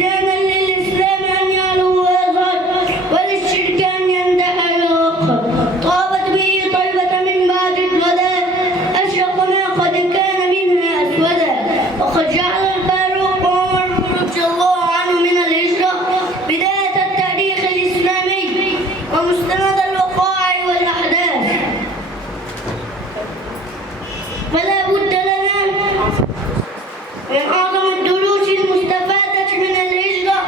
بدانا للإسلام أن يعلو ويظهر وللشرك أن يندحر ويوقر. طابت به طيبة من بعد الغداء أشرق ما قد كان منها أسودا. وقد جعل الفاروق عمر رضي الله عنه من الهجرة بداية التاريخ الإسلامي ومستند الوقائع والأحداث. فلا بد لنا من أعظم الدروس المستفادة من الهجرة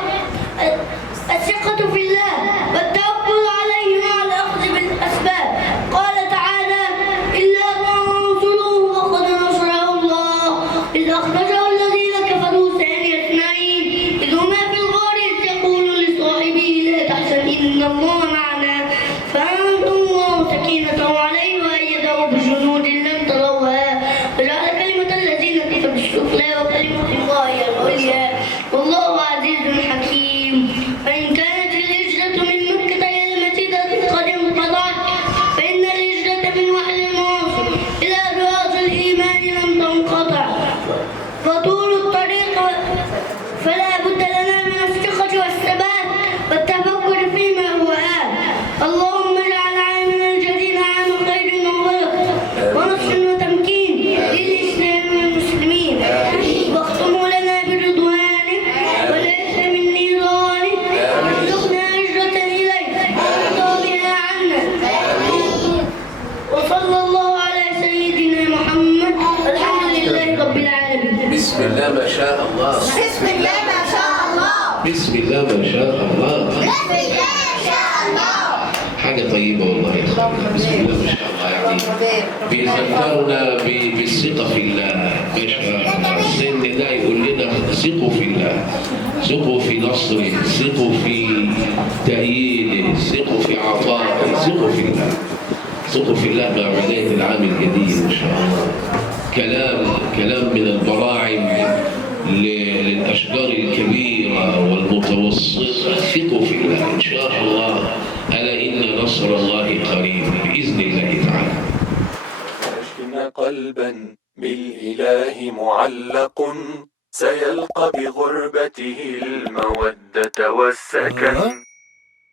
الثقة في الله والتوكل عليه مع الأخذ بالأسباب. قال تعالى: إلا تنصروه فقد نصره الله إذ أخرجه الذين كفروا ثاني اثنين إذ هما في الغار إذ يقول لصاحبه لا تحزن إن الله معنا فأنزل الله سكينته عليه وأيده بجنود لم تروها وجعل كلمة الذين كفروا السفلى وكلمة الله هي العليا والله عزيز حكيم. فإن كانت الهجرة من مكة إلى المدينة قد انقطعت فإن الهجرة من وحل المعاصي إلى رياض الإيمان لم تنقطع فطول الطريق. فلا بد لنا من الثقة والثبات والتفكر فيما هو آت. اللهم اجعل عامنا الجديد عام خير وبركة ونصر وتمكين للإسلام والمسلمين واختموا لنا برضوانك وليس من نيرانك وارزقنا هجرة إليك وارضى بها عنا. وصلى الله على سيدنا محمد والحمد لله رب العالمين. بسم الله ما شاء الله. بسم الله ما شاء الله. بسم الله ما شاء الله. بسم الله ما شاء الله. حاجة طيبة والله يا أخوان. بسم الله ما شاء الله. يعني بيذكرنا بالثقة في الله. ما شاء الله. السن ده يقول لنا ثقوا في الله، ثقوا في نصره، ثقوا في تأييده، ثقوا في عطائه، ثقوا في الله. ثقوا في الله مع بداية العام الجديد إن شاء الله. كلام من البراعم للأشجار الكبيرة والمتوسطة. ثقوا في الله إن شاء الله. ألا إن نصر الله قريب بإذن الله تعالى. إن قلبا بالإله معلق سيلقى بغربته المودة والسكن.